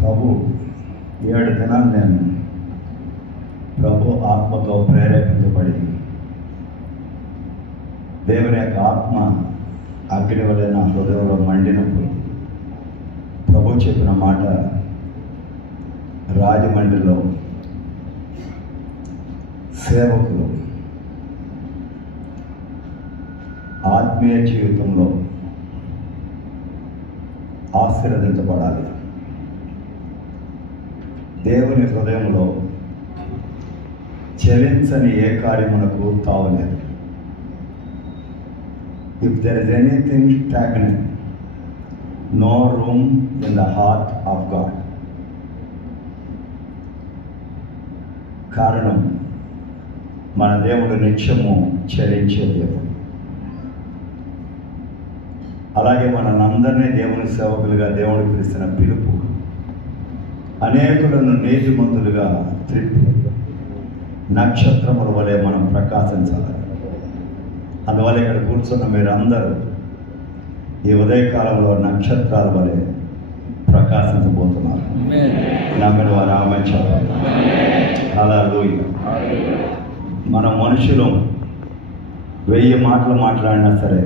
ప్రభు 7 దినాలు నేను ప్రభు ఆత్మతో ప్రేరేపించబడి దేవుని యొక్క ఆత్మ అగ్ని వలె నా హృదయంలో మండినప్పుడు ప్రభు చెప్పిన మాట, రాజమండ్రిలో సేవకులు ఆత్మీయ జీవితంలో ఆశీర్వదించబడాలి. దేవుని హృదయంలో చలించని ఏ కార్యమునకు తావులేదు. If there is anything stagnant, no room in the heart of God. కారణం, మన దేవుడు నిత్యము చలించే దేవుడు. అలాగే మనందరినీ దేవుని సేవకులుగా దేవుడు పిలిచిన పిలుపు అనేకులను నీతిమంతులుగా త్రిప్పి నక్షత్రముల వలె మనం ప్రకాశించాలి. అందువల్ల ఇక్కడ కూర్చున్న మీరందరూ ఈ ఉదయకాలంలో నక్షత్రాల వలె ప్రకాశించబోతున్నారు. నమ్మిన వారు ఆమె చెప్పాలి. హల్లెలూయా. మన మనుషులు 1000 మాటలు మాట్లాడినా సరే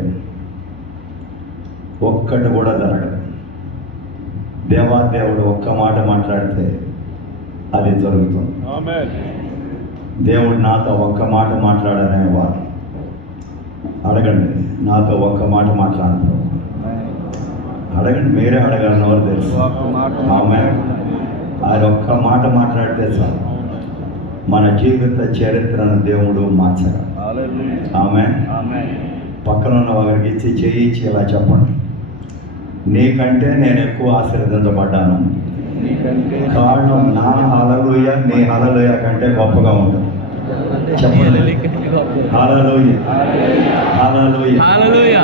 ఒక్కటి కూడా జరగదు. దేవాదేవుడు ఒక్క మాట మాట్లాడితే అది జరుగుతుంది. దేవుడు నాతో ఒక్క మాట మాట్లాడనేవారు. అడగండి, నాతో ఒక్క మాట మాట్లాడతారు. అడగండి, మీరే అడగలను ఎవరు తెలుసు. ఆమె ఆయన ఒక్క మాట మాట్లాడితే చాలు మన జీవిత చరిత్రను దేవుడు మార్చగలడు. ఆమె పక్కన ఉన్న వారికి ఇచ్చి చేయించి ఇలా చెప్పండి, నీకంటే నేను ఎక్కువ ఆశీర్వదించబడ్డాను. కారణం నా హల్లెలూయా నీ హల్లెలూయా కంటే గొప్పగా ఉంటుంది. చెప్పండి, హల్లెలూయా హల్లెలూయా.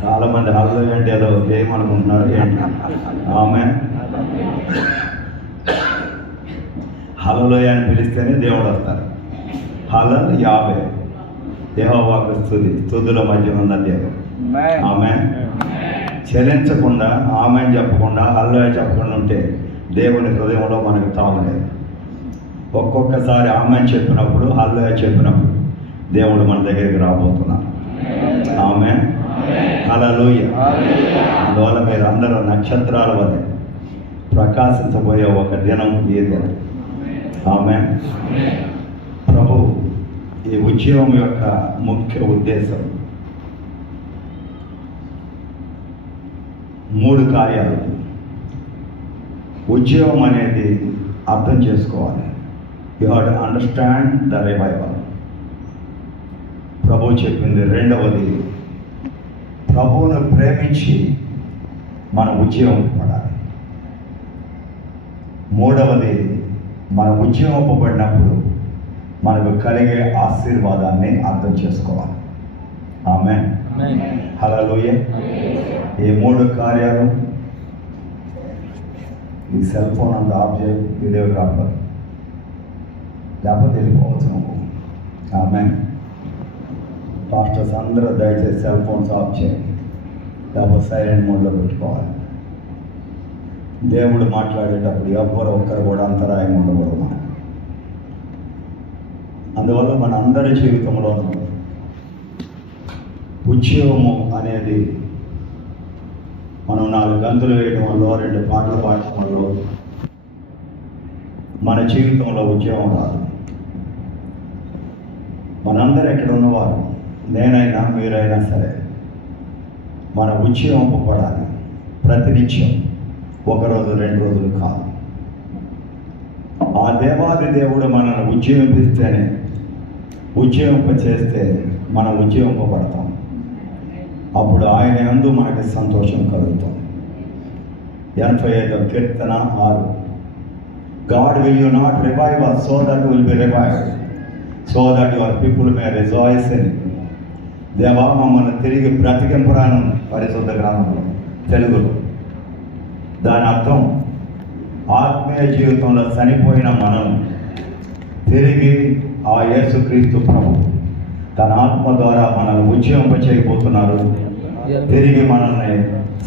చాలా మంది హల్లెలూయా అంటే ఏదో ఏమనుకుంటున్నారు ఏంటి? ఆమె హల్లెలూయా అని పిలిస్తేనే దేవుడు వస్తారు. హల్లెలూయా యావే యెహోవాకు స్తుతి, స్తుతుల మధ్య ఉన్న దేవుడు. ఆమె చలించకుండా, ఆమె చెప్పకుండా, హల్లెలూయా చెప్పకుండా ఉంటే దేవుని హృదయంలో మనకు తావలేదు. ఒక్కొక్కసారి ఆమె చెప్పినప్పుడు, హల్లెలూయా చెప్పినప్పుడు దేవుడు మన దగ్గరికి రాబోతున్నారు. ఆమె హల్లెలూయా. అందువల్ల మీరు అందరూ నక్షత్రాల వలె ప్రకాశించబోయే ఒక దినం ఈ దినం. ఆమె ప్రభు ఈ ఉద్యమం యొక్క ముఖ్య ఉద్దేశం 3 కార్యాలు. ఉద్యమం అనేది అర్థం చేసుకోవాలి. You have to understand the revival. ప్రభు చెప్పింది. రెండవది, ప్రభువును ప్రేమించి మన ఉద్యమం పడాలి. మూడవది, మన ఉద్యమింపబడినప్పుడు మనకు కలిగే ఆశీర్వాదాన్ని అర్థం చేసుకోవాలి. ఆమె హల్లెలూయా. ఈ 3 కార్యాలు ఈ సెల్ ఫోన్ అంత ఆఫ్ చేయి, వీడియోగ్రాఫర్ లేకపోతే వెళ్ళిపోవచ్చు నువ్వు. ఆమె పాస్టర్స్ అందరూ దయచేసి సెల్ ఫోన్స్ ఆఫ్ చేయండి, లేకపోతే సైలెంట్ మోడ్లో పెట్టుకోవాలి. దేవుడు మాట్లాడేటప్పుడు ఎవ్వరు ఒక్కరు కూడా అంతరాయం ఉండకూడదు మనకు. అందువల్ల మన అందరి జీవితంలోనూ ఉద్యోగము అనేది మనం 4 గంతులు వేయడం వల్ల, 2 పాటలు పాడటం వల్ల మన జీవితంలో ఉద్యోగం రాదు. మనందరూ ఎక్కడ ఉన్నవారు, నేనైనా మీరైనా సరే, మన ఉద్యోగం పడాలి. ప్రతినిత్యం, 1 రోజు 2 రోజులు కాదు. ఆ దేవాది దేవుడు మనల్ని ఉద్యోగిస్తేనే, ఉద్యోగింప చేస్తే మనం ఉద్యోగింపబడతాం. అప్పుడు ఆయన యందు మనకి సంతోషం కలుగుతుంది. 85వ కీర్తన 6. God will you not revive us so that we will be revived, so that your people may rejoice in it. దేవా మమ్మల్ని తిరిగి బ్రతికింపురాను. పరిశుద్ధ గ్రంథంలో తెలుగులో దాని అర్థం, ఆత్మీయ జీవితంలో చనిపోయిన మనం తిరిగి ఆ యేసుక్రీస్తు ప్రభు తన ఆత్మ ద్వారా మనల్ని ఉజ్జీవింప చేయబోతున్నారు. తిరిగి మనల్ని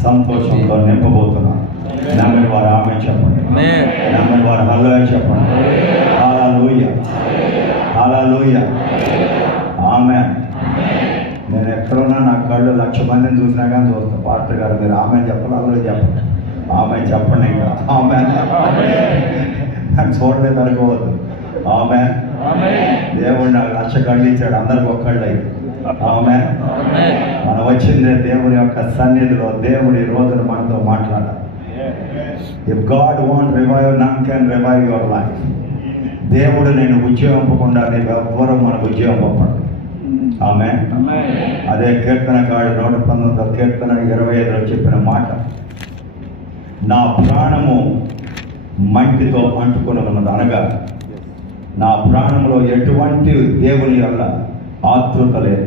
సంతోషంతో నింపబోతున్నారు. నమ్మిన వారు ఆమె చెప్పండి. వారు హల్లెలూయా చెప్పండి. హల్లెలూయా, హల్లెలూయా, ఆమేన్. నేను ఎక్కడున్నా నా కళ్ళు 1,00,000 మందిని చూసినా కానీ చూస్తాను. పాస్టర్ గారు మీరు ఆమెన్ చెప్పాలి, హల్లెలూయా చెప్పండి. ఆమెన్ చెప్పండి. ఇంకా ఆమెన్. నాకు చూడలేదు అనుకోవద్దు. ఆమెన్. దేవుడు నాకు 1,00,000 కళ్ళు ఇచ్చాడు, అందరికి ఒక్కళ్ళు అయ్యి. ఆమెన్. మనం వచ్చిందే దేవుని యొక్క సన్నిధిలో. దేవుడు ఈ రోజున మనతో మాట్లాడాలి. If God want revive, none can revive your life. దేవుడు నేను ఉద్యోగంపకుండా నీకు ఎవ్వరూ మనకు ఉద్యోగంపడు. ఆమెన్. అదే కీర్తనకాడు 119 కీర్తన 25లో చెప్పిన మాట, నా ప్రాణము మంటితో అంటుకుని ఉన్నది. అనగా నా ప్రాణంలో ఎటువంటి దేవుని వల్ల ఆతృత లేదు,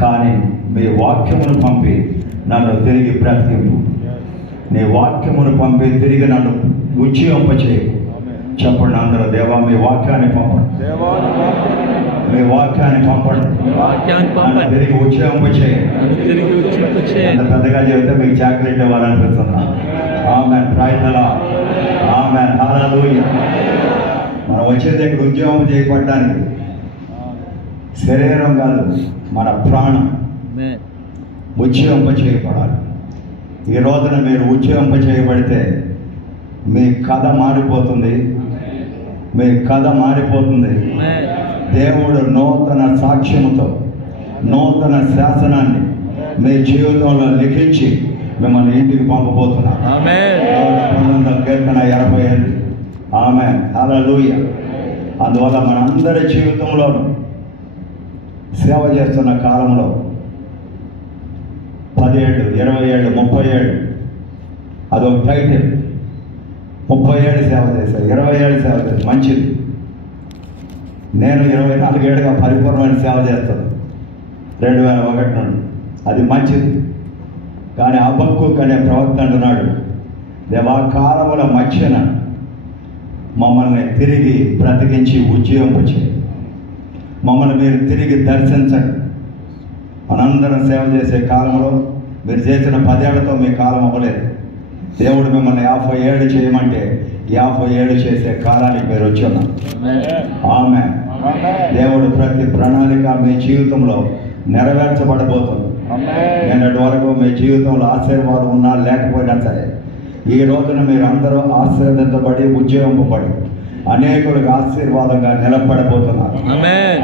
కానీ మీ వాక్యమును పంపి నన్ను తిరిగి బ్రతికింపు. నీ వాక్యమును పంపి తిరిగి నన్ను ఉజ్జీవింపచేయు. చెప్పండి అందరూ, దేవా మీ వాక్యాన్ని పంపండి, మీ వాక్యాన్ని పంపండి, తిరిగి ఉజ్జీవింపచేయండి. అంత పెద్దగా చెబితే మీకు చాక్లెట్ ఇవ్వాలనిపిస్తున్నా. ఆమేన్. Praise the Lord. ఆమేన్. హల్లెలూయా. మనం వచ్చేది ఇక్కడ ఉద్యోగం చేయబడడానికి. శరీరం కాదు, మన ప్రాణం ఉజ్జీవింప చేయబడాలి. ఈ రోజున మీరు ఉజ్జీవింప చేయబడితే మీ కథ మారిపోతుంది, మీ కథ మారిపోతుంది. దేవుడు నూతన సాక్ష్యముతో నూతన శాసనాన్ని మీ జీవితంలో లిఖించి మిమ్మల్ని ఇంటికి పంపబోతున్నారు. కీర్తన 85. ఆమేన్. హల్లెలూయా. అందువల్ల మనందరి జీవితంలోనూ సేవ చేస్తున్న కాలంలో 10 ఏళ్ళు, 20 ఏళ్ళు, 30 ఏళ్ళు అదొక టైటిల్. 30 ఏళ్ళు సేవ చేశారు, 20 ఏళ్ళు సేవ చేశారు, మంచిది. నేను 24 ఏళ్ళుగా పరిపూర్ణమైన సేవ చేస్తాను 2001 నుండి, అది మంచిది. కానీ హబక్కూకు అనే ప్రవక్త అంటున్నాడు, దేవా కాలముల మధ్యన మమ్మల్ని తిరిగి బ్రతికించి ఉజ్జీవింపచేయండి, మమ్మల్ని మీరు తిరిగి దర్శించండి. మనందరం సేవ చేసే కాలంలో మీరు చేసిన 10 ఏళ్లతో మీ కాలం అవ్వలేదు. దేవుడు మిమ్మల్ని 50 ఏళ్ళు చేయమంటే 50 ఏళ్ళు చేసే కాలానికి మీరు వచ్చి ఉన్నారు. ఆమేన్. దేవుడు ప్రతి ప్రణాళిక మీ జీవితంలో నెరవేర్చబడబోతుంది. నిన్నటి వరకు మీ జీవితంలో ఆశీర్వాదం ఉన్నా లేకపోయినా సరే, ఈ రోజున మీరు అందరూ ఆశీర్వదించబడి ఉజ్జీవింపబడి అనేకులకు ఆశీర్వాదంగా నిలబడబోతున్నారు.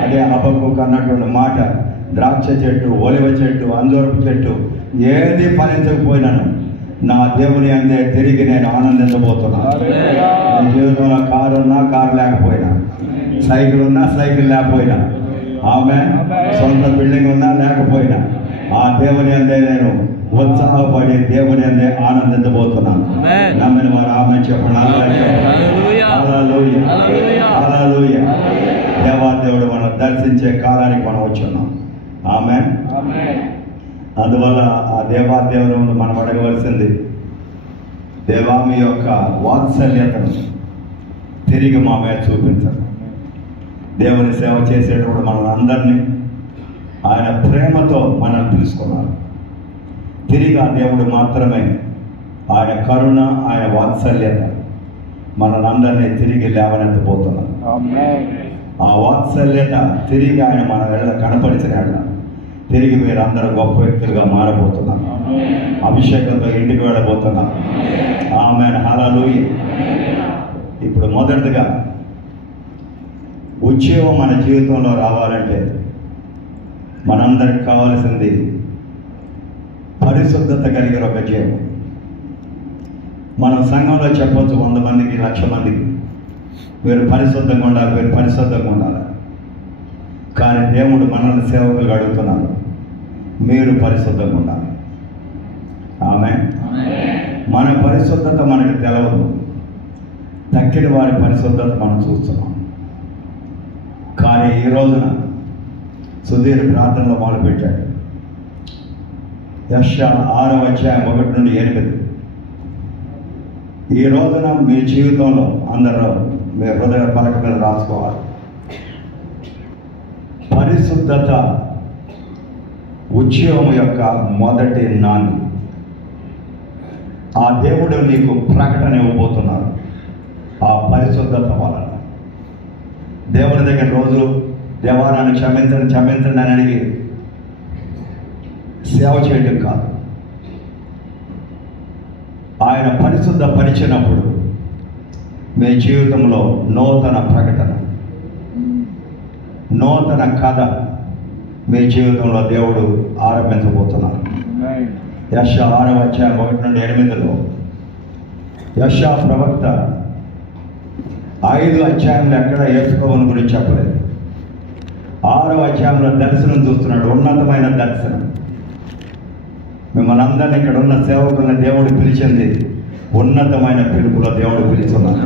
అదే హబక్కూకు అన్నటువంటి మాట, ద్రాక్ష చెట్టు, ఒలివ చెట్టు, అంజూరపు చెట్టు ఏది ఫలించకపోయినాను నా దేవుని అందే తిరిగి నేను ఆనందించబోతున్నాను. మీ జీవితంలో కారు ఉన్నా కారు లేకపోయినా, సైకిల్ ఉన్నా సైకిల్ లేకపోయినా, ఆమేన్, సొంత బిల్డింగ్ ఉన్నా లేకపోయినా, ఆ దేవుని అందే నేను ఉత్సాహపడి దేవుని అందే ఆనందించబోతున్నాను. నమ్మిన వారు ఆమేన్ చెప్పండి. హల్లెలూయా. దేవాదేవుడు మనం దర్శించే కాలానికి మనం వచ్చున్నాం. ఆమేన్. అందువల్ల ఆ దేవాదేవుని మనం అడగవలసింది, దేవా మీ యొక్క వాత్సల్యతను తిరిగి మా మీద చూపించండి. దేవుని సేవ చేసేటప్పుడు మనల్ని అందరినీ ఆయన ప్రేమతో మనల్ని పిలుచుకున్నారు. తిరిగి ఆ దేవుడు మాత్రమే ఆయన కరుణ, ఆయన వాత్సల్యత మనల్ని అందరినీ తిరిగి లేవనెత్తబోతున్నారు. ఆ వాత్సల్యత తిరిగి ఆయన మన వెళ్ళ కనపరిచిన తిరిగి మీరు అందరూ గొప్ప వ్యక్తులుగా మారబోతున్నారు. అభిషేకంతో ఇంటికి వెళ్ళబోతున్నారు. ఆమేన్. హల్లెలూయా. ఇప్పుడు మొదటిగా ఉద్యోగం మన జీవితంలో రావాలంటే మనందరికి కావాల్సింది పరిశుద్ధత కలిగిన ఒక జీవం. మనం సంఘంలో చెప్పొచ్చు 100 మందికి, 1,00,000 మందికి, మీరు పరిశుద్ధంగా ఉండాలి, మీరు పరిశుద్ధంగా ఉండాలి. కానీ దేవుడు మనల్ని సేవకులుగా అడుగుతున్నారు, మీరు పరిశుద్ధంగా ఉండాలి. ఆమేన్. మన పరిశుద్ధత మనకు తెలవదు, తక్కిన వారి పరిశుద్ధత మనం చూస్తున్నాం. కానీ ఈ రోజున సుధీర్ ప్రార్థనలో మొదలుపెట్టాడు. యెషయా 6వ అధ్యాయం 1 నుండి 8. ఈ రోజున మీ జీవితంలో అందరూ మీ హృదయ పలక మీద రాసుకోవాలి. పరిశుద్ధత ఉద్యోగం యొక్క మొదటి నాంది. ఆ దేవుడు నీకు ప్రకటన ఇవ్వబోతున్నారు. ఆ పరిశుద్ధత వలన. దేవుని దగ్గర రోజు దేవా నన్ను క్షమించండి అని అడిగి సేవ చేయడం కాదు. ఆయన పరిశుద్ధ పరిచినప్పుడు మీ జీవితంలో నూతన ప్రకటన, నూతన కథ మీ జీవితంలో దేవుడు ఆరంభించబోతున్నారు. యెషయా 6:1-8 యెషయా ప్రవక్త 5 అధ్యాయంలో ఎక్కడ యేసు ప్రభువుని గురించి చెప్పలేదు. 6వ అధ్యాయంలో దర్శనం చూస్తున్నాడు, ఉన్నతమైన దర్శనం. మిమ్మల్ని అందరినీ ఇక్కడ ఉన్న సేవకుల్ని దేవుడు పిలిచింది ఉన్నతమైన పిలుపులో దేవుడు పిలుచున్నాడు.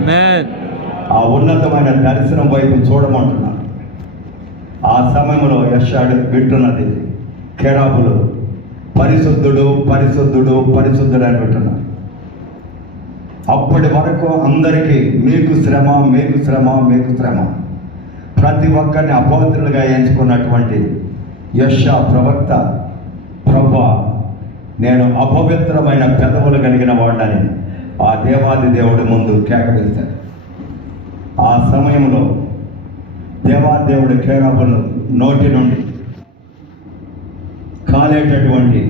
ఆ ఉన్నతమైన దర్శనం వైపు చూడమంటున్నాడు. ఆ సమయంలో యెషయా వింటున్నది కెరూబులు పరిశుద్ధుడు పరిశుద్ధుడు పరిశుద్ధుడు అని వింటున్నారు. అప్పటి వరకు అందరికీ మీకు శ్రమ మీకు శ్రమ మీకు శ్రమ, ప్రతి ఒక్కరిని అపవిత్రులుగా ఎంచుకున్నటువంటి యెషయా ప్రవక్త, ప్రభువా నేను అపవిత్రమైన పెదవులు కలిగిన వాడిని ఆ దేవాది దేవుడి ముందు కేకవేశాడు. ఆ సమయంలో దేవాదేవుడి కెరూబుల నోటి నుండి కాలేటటువంటి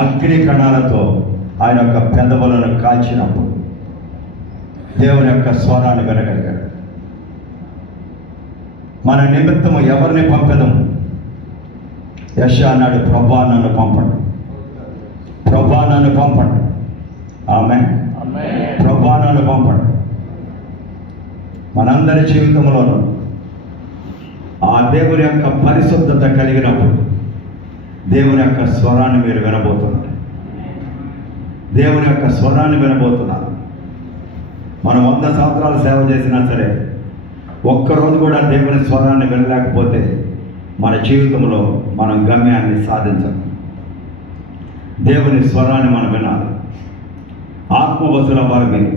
అగ్ని కణాలతో ఆయన యొక్క పెదవులను కాల్చినప్పుడు దేవుని యొక్క స్వరాన్ని వినగలిగాడు. మన నిమిత్తము ఎవరిని పంపెదము? యెషయా అన్నాడు, ప్రభువా నన్ను పంపండి, ప్రభువా నన్ను పంపండి. ఆమేన్. ప్రభువా నన్ను పంపండి. మనందరి జీవితంలోనూ ఆ దేవుని యొక్క పరిశుద్ధత కలిగినప్పుడు దేవుని యొక్క స్వరాన్ని మీరు వినబోతున్నారు. దేవుని యొక్క స్వరాన్ని వినబోతున్నారు. మనం 100 సంవత్సరాలు సేవ చేసినా సరే ఒక్కరోజు కూడా దేవుని స్వరాన్ని వినలేకపోతే మన జీవితంలో మనం గమ్యాన్ని సాధించం. దేవుని స్వరాన్ని మనం వినాలి. ఆత్మవశుల వారు మీరు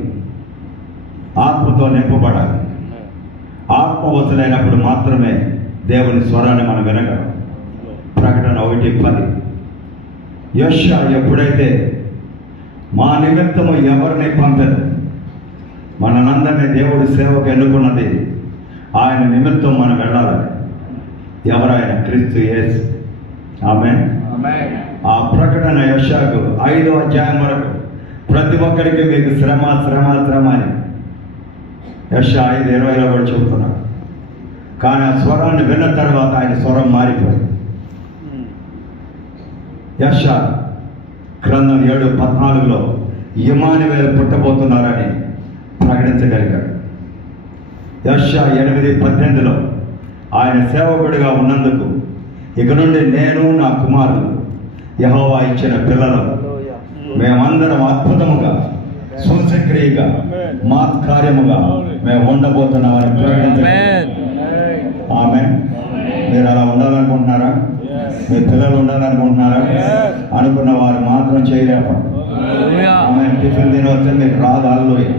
ఆత్మతో నింపబడాలి. ఆత్మవశులైనప్పుడు మాత్రమే దేవుని స్వరాన్ని మనం వినగలం. ప్రకటన 1:10 యెషయా ఎప్పుడైతే మా నిమిత్తము ఎవరిని పంపెను, మనందరినీ దేవుడి సేవకు ఎన్నుకున్నది ఆయన నిమిత్తం మనం వెళ్ళాలి. ఎవరైన క్రీస్తు యేసు. ఆమేన్. ఆ ప్రకటన యెషయాకు 5వ అధ్యాయం వరకు ప్రతి ఒక్కరికి మీకు శ్రమ శ్రమ శ్రమ అని యెషయా 5:20 కూడా చెబుతున్నాడు. కానీ ఆ స్వరాన్ని విన్న తర్వాత ఆయన స్వరం మారిపోయింది. యెషయా గ్రంథం 7:14 ఇమ్మానుయేలు పుట్టబోతున్నారని ప్రకటించగలిగాడు. యెషయా 8:18 ఆయన సేవకుడిగా ఉన్నందుకు ఇక నుండి నేను నా కుమారులు యెహోవా ఇచ్చిన పిల్లలు మేమందరం అద్భుతముగా సూచక్రియగా మాత్కార్యముగా మేము ఉండబోతున్నామని ప్రకటించారు. ఆమేన్. మీరు అలా ఉండాలనుకుంటున్నారా? మీ పిల్లలు ఉండాలనుకుంటున్నారా? అనుకున్న వారు మాత్రం చేయలేపండి. ఆమె టిఫిన్ తిని వస్తే మీకు రాదు. హల్లెలూయా.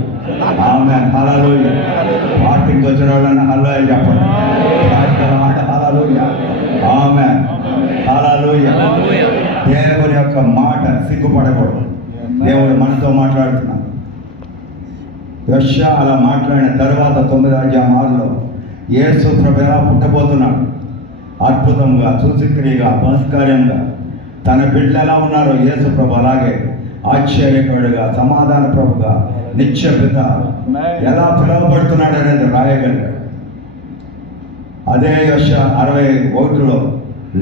ఆమె హల్లెలూయా. పార్టీకి వచ్చిన వాళ్ళని హల్లెలూయా చెప్పండి. హల్లెలూయా. ఆమె హల్లెలూయా. దేవుని యొక్క మాట సిగ్గుపడకూడదు. దేవుడు మనతో మాట్లాడుతున్నాడు. యెషయా అలా మాట్లాడిన తర్వాత 9వ అధ్యాయం 6లో యేసు ప్రభు ఎలా పుట్టబోతున్నాడు, అద్భుతంగా సూచక్రియగా భాస్కర్యంగా తన బిడ్డలు ఎలా ఉన్నారో యేసు ప్రభు అలాగే ఆశ్చర్యకరుడుగా సమాధాన ప్రభుగా నిత్య పిత ఎలా పిలువబడుతున్నాడు అనేది రాయగలిగాడు. అదే యెషయా 61లో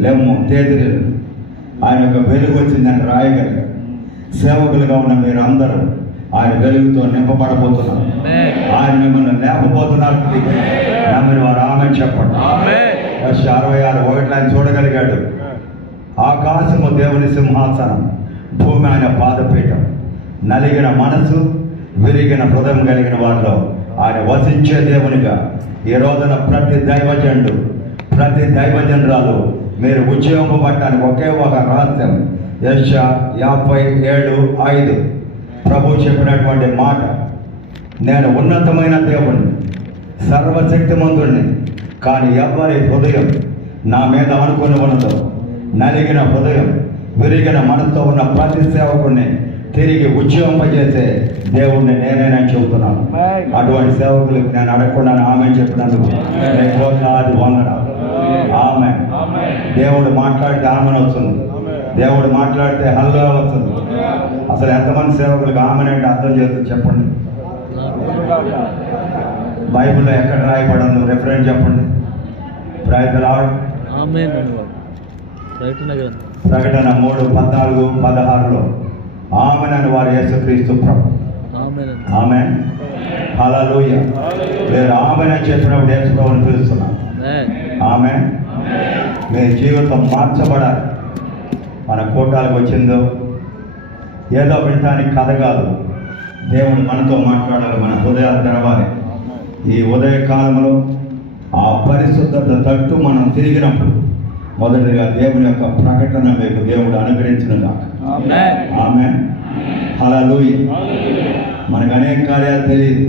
లెమ్ము తేదిరి ఆయన యొక్క వెలుగు వచ్చిందని రాయగలిగాడు. సేవకులుగా ఉన్న మీరు అందరూ ఆయన వెలుగుతో నింపబడబోతున్నారు. ఆయన మిమ్మల్ని లేపబోతున్నారు. నమ్మని వారు ఆమె చెప్పండి. యెషయా 66:1 ఆయన చూడగలిగాడు. ఆకాశము దేవుని సింహాసనం, భూమి ఆయన పాదపీఠం. నలిగిన మనసు విరిగిన హృదయం కలిగిన వారిలో ఆయన వసించే దేవునిగా ఈ రోజున ప్రతి దైవజనుడు ప్రతి దైవజనురాలు మీరు ఉద్యోగపడటానికి ఒకే ఒక రహస్యం. యెషయా 57:5 ప్రభు చెప్పినటువంటి మాట, నేను ఉన్నతమైన దేవుణ్ణి సర్వశక్తిమంతుడిని, కానీ ఎవరి హృదయం నా మీద అనుకుని ఉన్నదో, నలిగిన హృదయం విరిగిన మనసుతో ఉన్న ప్రతి సేవకుడిని తిరిగి ఉద్యమింపజేసే దేవుడిని నేనేనని చెబుతున్నాను. అటువంటి సేవకులకు నేను అడగకుండా ఆమె చెప్పినందుకు నేను కోట్లాది వందనాలు. ఆమె దేవుడు మాట్లాడితే ఆమెను వస్తుంది, దేవుడు మాట్లాడితే హల్లా వస్తుంది. అసలు ఎంతమంది సేవకులకు ఆమెనంటే అర్థం చేస్తుంది చెప్పండి. బైబిల్లో ఎక్కడ రాయబడిందో రెఫరెన్స్ చెప్పండి. ప్రకటన 3:14-16లో ఆమెనని వారు యేసుక్రీస్తు ప్రభు. ఆమెన్. హల్లెలూయా. మీరు ఆమెనని చెప్పినప్పుడు యేసు ప్రభువుని పిలుస్తున్నాను. ఆమెన్. మీ జీవితం మార్చబడాలి. మన కూటాలకు వచ్చిందో ఏదో వినటానికి కథ కాదు, దేవుడు మనతో మాట్లాడాలి, మన హృదయాలు తెరవాలి. ఈ ఉదయ కాలంలో ఆ పరిశుద్ధత తట్టు మనం తిరిగినప్పుడు మొదటిగా దేవుని యొక్క ప్రకటన మీకు దేవుడు అనుగ్రహించునుగా. ఆమేన్. హల్లెలూయా. మనకు అనేక కార్యాలు తెలియదు,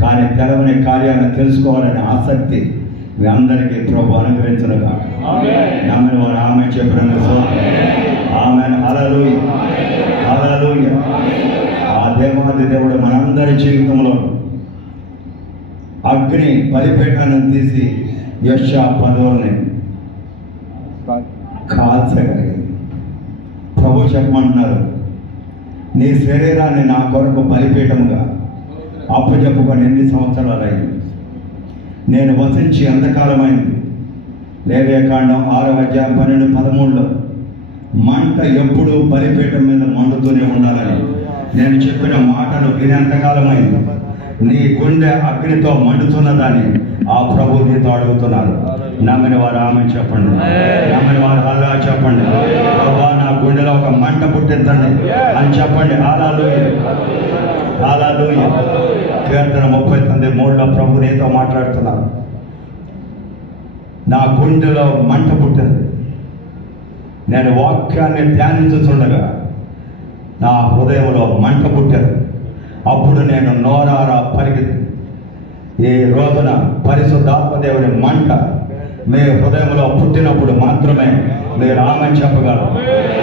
కానీ తెలవని కార్యాలను తెలుసుకోవాలనే ఆసక్తి మీ అందరికీ ప్రభు అనుగ్రహించునుగా. నమ్మిన వారు ఆమె చెప్పినందుకు ఆమేన్. హల్లెలూయా. హల్లెలూయా. ఆ దేవాది దేవుడు మనందరి జీవితంలో అగ్ని బలిపీఠాన్ని తీసి యెషయా 10 కాల్చగలిగింది. ప్రభు చెప్పమంటున్నారు, నీ శరీరాన్ని నా కొరకు బలిపీఠముగా అప్పచెప్పుకొని ఎన్ని సంవత్సరాలు అయింది, నేను వసించి ఎంతకాలమైంది. లేవియాకాండం 6:12-13లో మంట ఎప్పుడు బలిపీఠం మీద మండుతూనే ఉండాలని నేను చెప్పిన మాటలు వినేంతకాలమైంది. నీ గుండె అగ్నితో మండుతున్నదని ఆ ప్రభు నీతో అడుగుతున్నారు. నమ్మిన వారు ఆమె చెప్పండి, నమ్మిన వారు అల్లా చెప్పండి. ప్రభా, నా గుండెలో ఒక మంట పుట్టించండి అని చెప్పండి. హల్లెలూయా. హల్లెలూయా. కీర్తన 39:3లో ప్రభు నీతో మాట్లాడుతున్నారు. నా గుండెలో మంట పుట్టింది, నేను వాక్యాన్ని ధ్యానించుతుండగా నా హృదయంలో మంట పుట్టింది. అప్పుడు నేను నోరారా పలికింది. ఈ రోజున పరిశుద్ధాత్మదేవుని మంట మీ హృదయంలో పుట్టినప్పుడు మాత్రమే మీరు ఆమె చెప్పగలరు,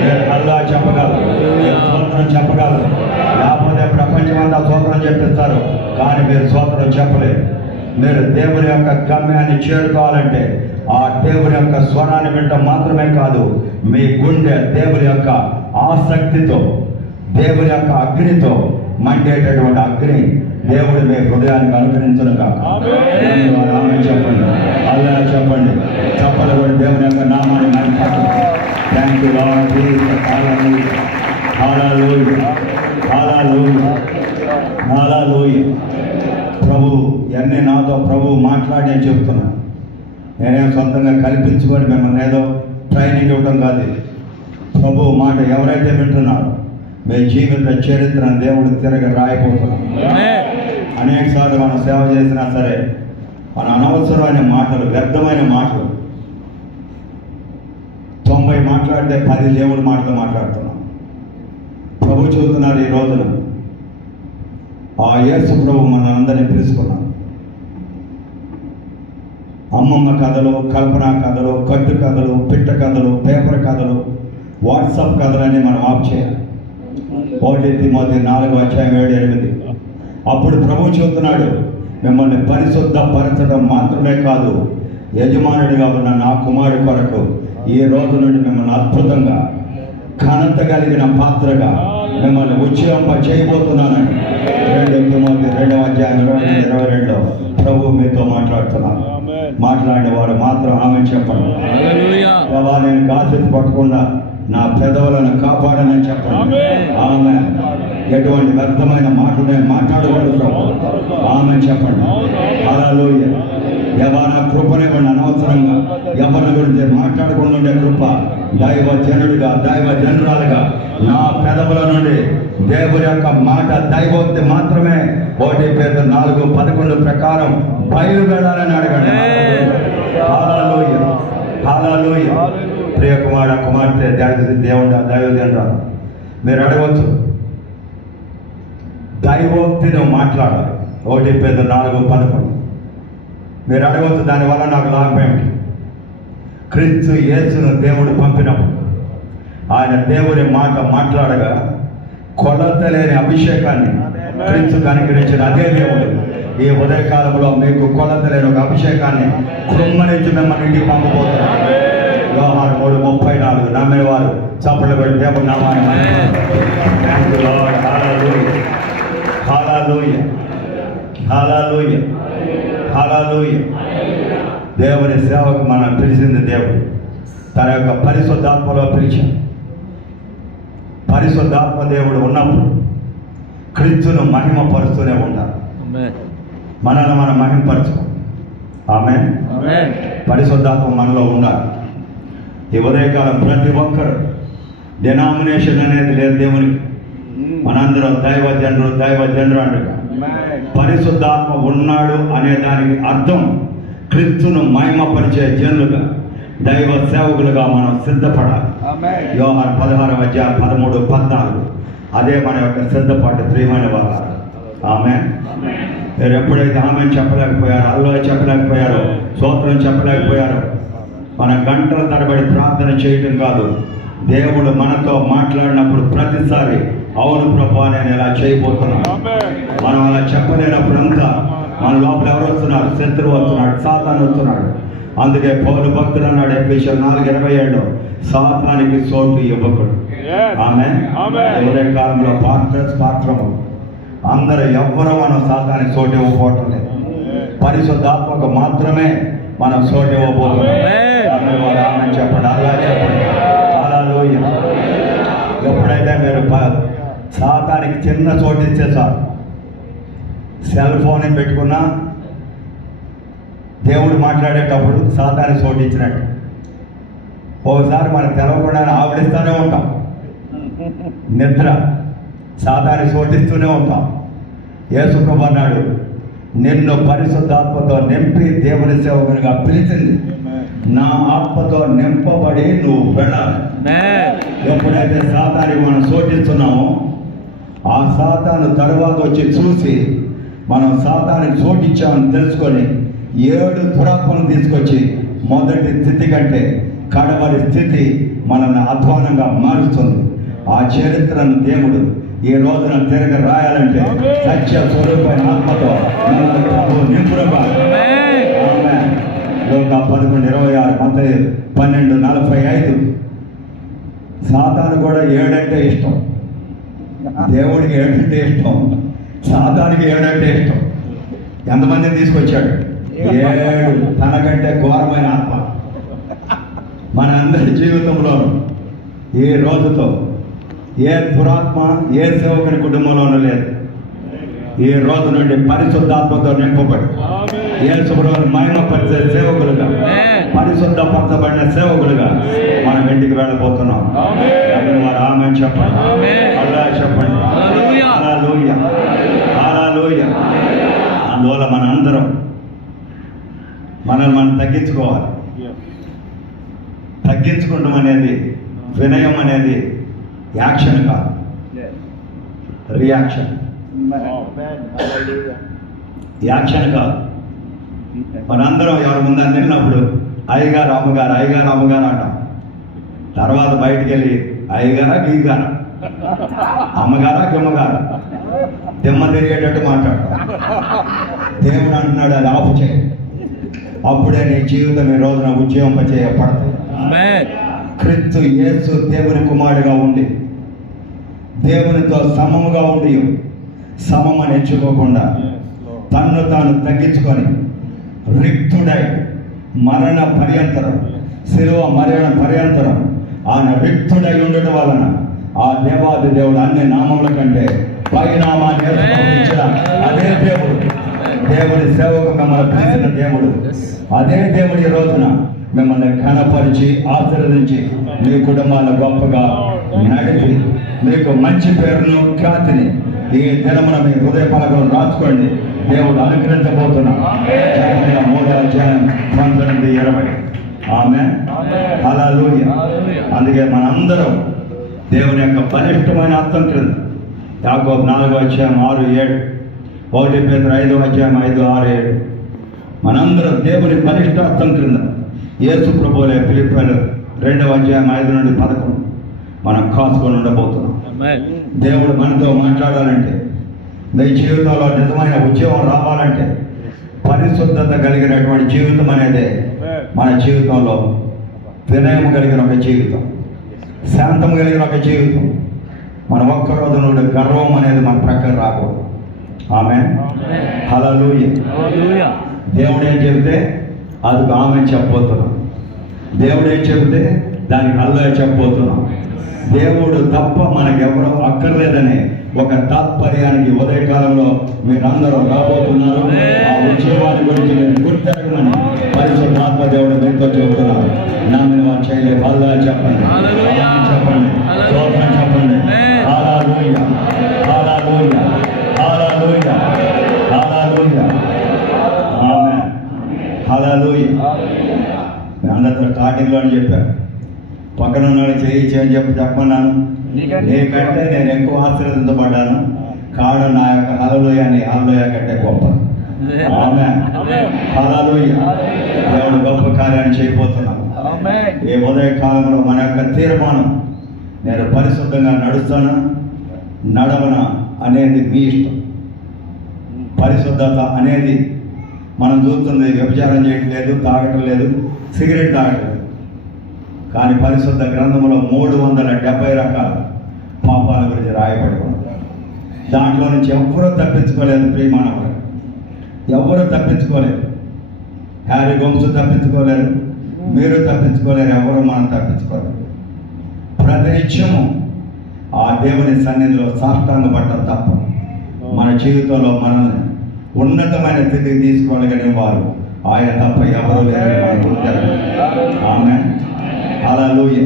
మీరు అల్లా చెప్పగలరు, మీరు స్తోత్రం చెప్పగలరు. లేకపోతే ప్రపంచమంతా స్తోత్రం చెప్పిస్తారు, కానీ మీరు స్తోత్రం చెప్పలేరు. మీరు దేవుని యొక్క గమ్యాన్ని చేరుకోవాలంటే ఆ దేవుని యొక్క స్వరాన్ని వినటం మాత్రమే కాదు, మీ గుండె దేవుని యొక్క ఆసక్తితో, దేవుని యొక్క అగ్నితో మండేటటువంటి అగ్ని దేవుడు మీ హృదయానికి అనుగ్రహించునుగా. ఆమె చెప్పండి, అల్లా చెప్పండి. చెప్పలు కూడా దేవుని యొక్క నామాన్ని నడిపారు. Thank you Lord Jesus. హల్లెలూయా. హల్లెలూయా. హల్లెలూయా. హల్లెలూయా. ప్రభు ఇవన్నీ నాతో ప్రభు మాట్లాడి అని చెప్తున్నాను. నేనేం సొంతంగా కల్పించుకొని మిమ్మల్ని ఏదో ట్రైనింగ్ ఇవ్వడం కాదు. ప్రభు మాట ఎవరైతే వింటున్నారో మీ జీవిత చరిత్రను దేవుడు తిరగ రాయబోతున్నాడు. అనేక సార్లు మనం సేవ చేసినా సరే మన అనవసరమైన మాటలు, వ్యర్థమైన మాటలు 90 మాట్లాడితే 10 దేవుడి మాటలు మాట్లాడుతున్నాం. ప్రభు చూస్తున్నారు ఈ రోజున ఆ యేసు ప్రభు మనందరినీ పిలుచుకున్నాడు. అమ్మమ్మ కథలు, కల్పన కథలు, కట్టు కథలు, పిట్ట కథలు, పేపర్ కథలు, వాట్సాప్ కథలని మనం ఆఫ్ చేయాలి. 1 తిమోతి 4:7-8. అప్పుడు ప్రభు చెబుతున్నాడు, మిమ్మల్ని పరిశుద్ధపరచడం మాత్రమే కాదు, యజమానుడిగా ఉన్న నా కుమారుడి కొరకు ఈ రోజు నుండి మిమ్మల్ని అద్భుతంగా ఘనత కలిగిన పాత్రగా మిమ్మల్ని ఉజ్జీవింప చేయబోతున్నానని 2 తిమోతి 2:21-22లో ప్రభు మీతో మాట్లాడుతున్నారు. మాట్లాడే వారు మాత్రం ఆమె చెప్పండి. ప్రభా, నేను గాసిప్ పట్టకుండా నా పెదవులను కాపాడనని చెప్పండి. ఆమె ఎటువంటి వ్యర్థమైన మాటలు నేను మాట్లాడకూడదు. ఆమె చెప్పండి. హల్లెలూయా. యవ్వన కృపనివ్వండి. అనవసరంగా యవ్వన గురించి మాట్లాడకుండా ఉండే కృప దైవ జనుడిగా, దైవ జనురాలుగా నా పెదవుల నుండి దేవుని యొక్క మాట, దైవోక్తి మాత్రమే 1 Peter 4:11 ప్రకారం బయలుదేరాలని అడగండి. హల్లెలూయా. హల్లెలూయా. ప్రియ కుమార కుమార్తె దేవుడు దైవజనురాలు, మీరు అడగవచ్చు, దైవోక్తి నువ్వు మాట్లాడాలి. 1 Peter 4:11 మీరు అడగవచ్చు, దానివల్ల నాకు లాభం ఏమిటి? క్రీస్తు యేసును దేవుడు పంపినప్పుడు ఆయన దేవుని మాట మాట్లాడగా కొలత లేని అభిషేకాన్ని క్రీస్తు అనుగ్రహించిన అదే దేవుడు ఈ ఉదయకాలంలో మీకు కొలత లేని ఒక అభిషేకాన్ని కృమ్మరించి మిమ్మల్ని ఇంటికి పంపబోతున్నారు. యోహాను 3:34 నమ్మేవారు చప్పట్లు పెట్టి దేవుని నామాన్ని దేవుని సేవకు మనం పిలిచింది దేవుడు తన యొక్క పరిశుద్ధాత్మలో పిలిచాడు. పరిశుద్ధాత్మ దేవుడు ఉన్నప్పుడు క్రీస్తును మహిమపరుస్తూనే ఉంటారు. మనల్ని మనం మహిమపరచుకో. ఆమేన్. పరిశుద్ధాత్మ మనలో ఉండాలి. ఈ ఉదయకాలం ప్రతి ఒక్కరు డినామినేషన్ అనేది లేదు దేవునికి. మనందరం దైవజనుడు అంటారు. పరిశుద్ధాత్మ ఉన్నాడు అనే దానికి అర్థం క్రీస్తును మహిమపరిచే జనులుగా దైవ సేవకులుగా మనం సిద్ధపడాలి. యోహాను 16:13-14 అదే మన యొక్క సిద్ధపాటు ప్రియమైన వారు. ఆమేన్. మీరు ఎప్పుడైతే ఆమె చెప్పలేకపోయారో, అల్లా చెప్పలేకపోయారో, స్తోత్రం చెప్పలేకపోయారో, మన గంటల తరబడి ప్రార్థన చేయటం కాదు, దేవుడు మనతో మాట్లాడినప్పుడు ప్రతిసారి అవును ప్రభువా నేను ఇలా చేయబోతున్నాను, మనం అలా చెప్పలేనప్పుడంతా మన లోపల ఎవరు వస్తున్నారు? శత్రువు వస్తున్నాడు, సాతాను వస్తున్నాడు. అందుకే పౌలు భక్తుడు అన్నాడు ఎఫెసీయులు 4:27 సాతానికి చోటు ఇవ్వకూడదు. ఆమేన్. ఉదయ కాలంలో పాత్రము అందరూ ఎవ్వరూ మనం సాతానికి చోటు ఇవ్వకపోవటం లేదు. పరిశుద్ధాత్మకు మాత్రమే మనం చోటు ఇవ్వబోతున్నాం. చెప్పండి, అలా చెప్పండి. హల్లెలూయా. ఎప్పుడైతే మీరు సాతానికి చిన్న చోటు ఇస్తే సార్, సెల్ ఫోన్ పెట్టుకున్నా దేవుడు మాట్లాడేటప్పుడు సాతానికి చోటు ఇచ్చినట్టు. ఒకసారి మనకు తెలవకుండా ఆవిడిస్తూనే ఉంటాం. నిద్ర సాతానికి చోటిస్తూనే ఉంటాం. యేసు ప్రభువు అన్నాడు, నిన్ను పరిశుద్ధాత్మతో నింపి దేవుని సేవకునిగా పిలిచింది నా ఆత్మతో నింపబడి నువ్వు వెళ్ళాలి. ఎప్పుడైతే సాతానికి మనం చోటిస్తున్నామో ఆ సాతాను తరువాత వచ్చి చూసి మనం సాతానికి చోటిచ్చామని తెలుసుకొని 7 దురాత్మను తీసుకొచ్చి మొదటి స్థితి కంటే కడవరి స్థితి మనల్ని అధ్వానంగా మారుస్తుంది. ఆ చరిత్రను దేవుడు ఈ రోజున తిరగ రాయాలంటే సత్య స్వరూపమైన ఆత్మతో నింపుడుగా 11:26 Matthew 12:45 సాతాను కూడా 7 అంటే ఇష్టం. దేవుడికి 7 అంటే ఇష్టం, సాతానికి 7 అంటే ఇష్టం. ఎంతమందిని తీసుకొచ్చాడు? 7. తనకంటే ఘోరమైన ఆత్మ మన అందరి జీవితంలో ఈ రోజుతో ఏ దురాత్మ ఏ సేవకుని కుటుంబంలోనూ లేదు. ఈ రోజు నుండి పరిశుద్ధాత్మతో నింపబడి యేసుప్రభువుని మహిమపరిచే సేవకులుగా, పరిశుద్ధపరచబడిన సేవకులుగా మనం ఇంటికి వెళ్ళబోతున్నాం. వారు ఆమేన్ చెప్పండి, అల్లా చెప్పండి. హల్లెలూయా, హల్లెలూయా. అందువల్ల మన అందరం మనల్ని మనం తగ్గించుకోవాలి. తగ్గించుకోవడం అనేది, వినయం అనేది యాక్షన్ కాదు, రియాక్షన్. యాక్షన్ కాదు. మనందరం ఎవరి ముందు వెళ్ళినప్పుడు అయ్యగారు అమ్మగారు అంటాం. తర్వాత బయటికి వెళ్ళి అయ్యగారా గీగారా, అమ్మగారా గిమ్మగారా, దిమ్మ తిరిగేటట్టు మాట్లాడతాం. దేవుడు అంటున్నాడు అది ఆపు చేయి, అప్పుడే నీ జీవితం ఈ రోజున ఉజ్జీవింపచేయబడుతుంది. క్రీస్తు యేసు దేవుని కుమారుడిగా ఉండి దేవునితో సమముగా ఉండి సమమని ఎంచుకోకుండా తన్ను తాను తగ్గించుకొని రిక్తుడై మరణ పర్యంతరం, శిలువ మరణ పర్యంతరం ఆయన రిక్తుడై ఉండటం వలన ఆ దేవాది దేవుడు అన్ని నామముల కంటే పైనామాన్ని ఏర్పరిచిన అదే దేవుడు, దేవుడి సేవకు మిమ్మల్ని పిలిచిన దేవుడు, అదే దేవుడి రోజున మిమ్మల్ని ఘనపరిచి ఆశీర్వదించి మీ కుటుంబాన్ని గొప్పగా నడిపి మీకు మంచి పేరును ఖ్యాతిని ఈ దినమున మీ హృదయ పలకలు రాసుకోండి. దేవుడు అనుగ్రహించబోతున్నా. 3:19-20 ఆమేన్. హల్లెలూయా. అందుకే మనందరం దేవుని యొక్క బలిష్టమైన అర్థం క్రింద యాకోబు 4:6-7, 1 పేతురు 5:5-6-7 మనందరం దేవుని బలిష్టార్థం క్రింద యేసు ప్రభువులే ఫిలిప్పీయులు 2:5-11 మనం కాసుకొని ఉండబోతున్నాం. దేవుడు మనతో మాట్లాడాలంటే, మీ జీవితంలో నిజమైన ఉద్యోగం రావాలంటే, పరిశుద్ధత కలిగినటువంటి జీవితం అనేది మన జీవితంలో, వినయం కలిగిన ఒక జీవితం, శాంతం కలిగిన ఒక జీవితం, మన ఒక్కరోజు నుండి గర్వం అనేది మన ప్రక్కన రాకూడదు. ఆమేన్. హల్లెలూయా. దేవుడు ఏం చెబితే అది ఆమేన్ చెప్పబోతున్నాం. దేవుడు ఏం చెబితే దానికి హల్లెలూయా చెప్పబోతున్నాం. దేవుడు తప్ప మనకెవరో అక్కర్లేదనే ఒక తాత్పర్యానికి ఉదయకాలంలో మీరందరూ రాబోతున్నారు. ఆ ఉద్యోగాన్ని గురించి మీరు గుర్తెరగమని పరిశుద్ధాత్మ దేవుడు మీతో చెబుతున్నారు. నన్ను చేయలేదు. హల్లెలూయా చెప్పండి, చెప్పండి, స్తోత్రం చెప్పండి. హల్లెలూయా, హల్లెలూయా, హల్లెలూయా, హల్లెలూయా. ఆమేన్. హల్లెలూయా. అందరితో స్టార్టింగ్లో అని చెప్పారు, పక్కన ఉన్నాడు చేయని చెప్పమన్నాను. నీకంటే నేను ఎక్కువ ఆశీర్వదించబడ్డాను. కారణం నా యొక్క హల్లెలూయా కంటే గొప్ప. ఆమేన్. హల్లెలూయా. దేవుడు గొప్ప కార్యాన్ని చేయబోతున్నాం. ఈ ఉదయ కాలంలో మన యొక్క తీర్మానం, నేను పరిశుద్ధంగా నడుస్తాను నడవనా అనేది మీ ఇష్టం. పరిశుద్ధత అనేది మనం చూస్తుంది, వ్యభిచారం చేయటం లేదు, తాగటం లేదు, సిగరెట్ తాగటం లేదు. కానీ పరిశుద్ధ గ్రంథంలో 370 రకాల పాపాల గురించి రాయబడి ఉంది. దాంట్లో నుంచి ఎవ్వరూ తప్పించుకోలేదు. ప్రియమానవుడు, ఎవ్వరూ తప్పించుకోలేదు. హ్యారీ గోమ్స్ తప్పించుకోలేరు, మీరు తప్పించుకోలేరు, ఎవరు మనం తప్పించుకోలేరు. ప్రతినిత్యము ఆ దేవుని సన్నిధిలో సాష్టాంగపడటం తప్ప మన జీవితంలో మనల్ని ఉన్నతమైన స్థితికి తీసుకోగలిగిన వారు ఆయన తప్ప ఎవరు లేరని మనం గుర్తించాలి. ఆమేన్. హల్లెలూయా.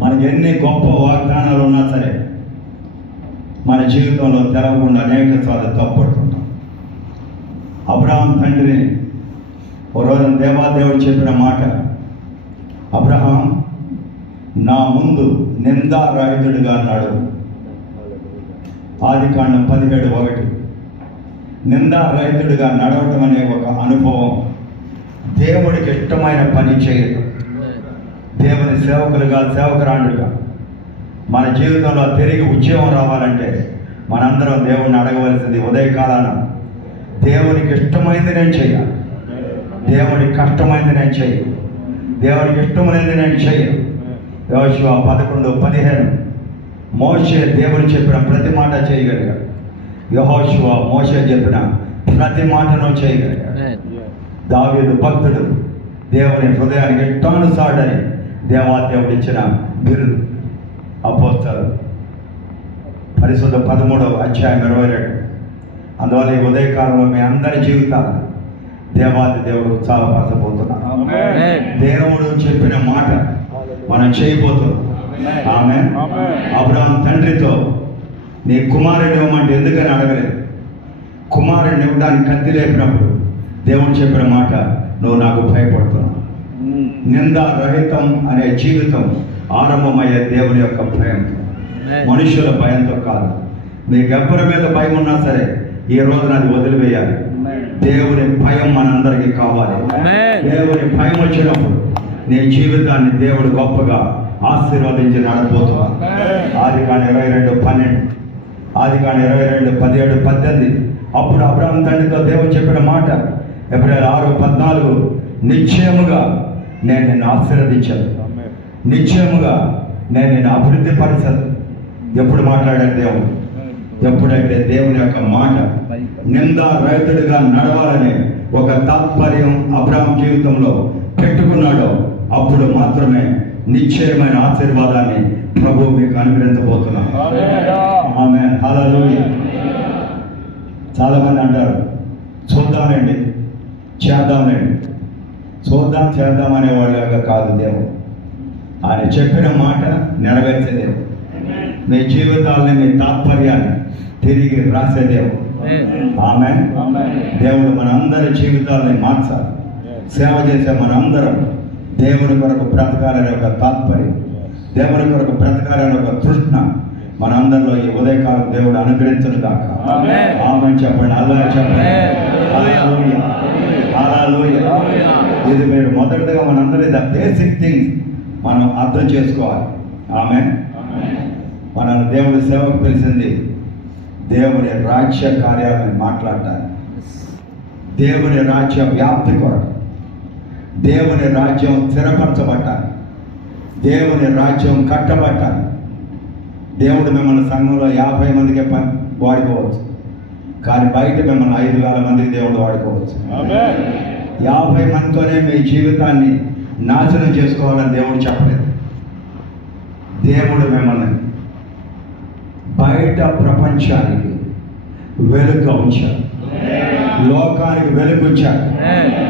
మనకి ఎన్ని గొప్ప వాగ్దానాలు ఉన్నా సరే మన జీవితంలో తెరవకుండా అనేక సార్లు తప్పుడుతుంటాం. అబ్రహాం తండ్రిని ఓ రోజు దేవాదేవుడు చెప్పిన మాట, అబ్రహాం నా ముందు నిందారహితుడిగా అన్నాడు. ఆదికాండం 17:1. నిందారహితుడిగా నడవటం అనే ఒక అనుభవం, దేవుడికి ఇష్టమైన పని చేయడం, దేవుని సేవకురాండుగా మన జీవితంలో తిరిగి ఉద్యోగం రావాలంటే మనందరం దేవుడిని అడగవలసింది ఉదయకాలాన, దేవునికి ఇష్టమైంది నేను చేయాలి, దేవునికి కష్టమైంది నేను చేయను, దేవునికి ఇష్టమైనది నేను చేయను. యోషువ 11:15 మోషే దేవుడు చెప్పిన ప్రతి మాట చేయగలిగాడు. యెహోషువ మోషే చెప్పిన ప్రతి మాటను చేయగలిగాడు. దావీదు భక్తుడు దేవుని హృదయానికి ఇష్టానుసారుడని దేవాదేవుడు ఇచ్చిన బిరుదు. అపోస్తలులు పరిశుద్ధ 13:22. అందువల్ల ఈ ఉదయకాలంలో మీ అందరి జీవితాలు దేవాది దేవుడు ఉత్సాహపరచబోతున్నాడు. దేవుడు చెప్పిన మాట మనం చేయబోతున్నాం. ఆమేన్. అబ్రహాం తండ్రితో నీ కుమారుని ఇవ్వమంటే ఎందుకని అడగలేదు. కుమారుడిని ఇవ్వడానికి కత్తి లేపినప్పుడు దేవుడు చెప్పిన మాట, నువ్వు నాకు భయపడుతున్నావు. నిందారహితం అనే జీవితం ఆరంభమయ్యే దేవుని యొక్క భయంతో, మనుషుల భయంతో కాదు. మీకు ఎవరి మీద భయం ఉన్నా సరే ఈ రోజున అది వదిలివేయాలి. దేవుని భయం మనందరికీ కావాలి. దేవుని భయం వచ్చినప్పుడు నీ జీవితాన్ని దేవుడు గొప్పగా ఆశీర్వదించి నడబోతున్నాడు. ఆదికాండం 22:12, ఆదికాండం 22:17-18. అప్పుడు అబ్రహాం తండ్రితో దేవుడు చెప్పిన మాట, ఎబ్రాయీయులు 6:14, నిశ్చయముగా నేను నిన్ను ఆశీర్వదించాను, నిశ్చయముగా నేను నిన్ను అభివృద్ధి పరచాను. ఎప్పుడు మాట్లాడాడు దేవుడు? ఎప్పుడైతే దేవుని యొక్క మాట నిందారహితుడిగా నడవాలనే ఒక తాత్పర్యం అబ్రహాం జీవితంలో పెట్టుకున్నాడో అప్పుడు మాత్రమే నిశ్చయమైన ఆశీర్వాదాన్ని ప్రభు మీకు అనుగ్రహించబోతున్నాడు. ఆమేన్. హల్లెలూయా. చాలా మంది అంటారు, చూద్దామండి, చేద్దామండి. చేద్దాం అనేవాళ్ళగా కాదు దేవుడు. ఆయన చెప్పిన మాట నెరవేర్చే దేవుడు. మీ జీవితాలని, మీ తాత్పర్యాన్ని తిరిగి రాసే దేవుడు. ఆమేన్. దేవుడు మనందరి జీవితాలని మార్చాలి. సేవ చేసే మనందరం దేవుని కొరకు బ్రతకాలనే ఒక తాత్పర్యం, దేవుని కొరకు బ్రతకాలనే ఒక తృష్ణ మనందరిలో ఈ ఉదయకాలం దేవుడు అనుగ్రహించును గాక. ఆమేన్ చెప్పండి. హల్లెలూయా చెప్పండి. హల్లెలూయా, హల్లెలూయా. ఇది మీరు మొదటిగా మనందరి ద బేసిక్ థింగ్స్ మనం అర్థం చేసుకోవాలి. ఆమేన్. మనల్ని దేవుడి సేవకు పిలిచింది దేవుని రాజ్య కార్యాలను మాట్లాడటానికి, దేవుని రాజ్య వ్యాప్తి కొరకు, దేవుని రాజ్యం స్థిరపరచబట్టాలి, దేవుని రాజ్యం కట్టబట్టాలి. దేవుడు మిమ్మల్ని సంఘంలో 50 మందికి వాడుకోవచ్చు, కానీ బయట మిమ్మల్ని 5,000 మందికి దేవుడు వాడుకోవచ్చు. 50 మందితోనే మీ జీవితాన్ని నాశనం చేసుకోవాలని దేవుడు చెప్పలేదు. దేవుడు మిమ్మల్ని బయట ప్రపంచానికి వెలుగుగా ఉంచారు, లోకానికి వెలుగుంచారు.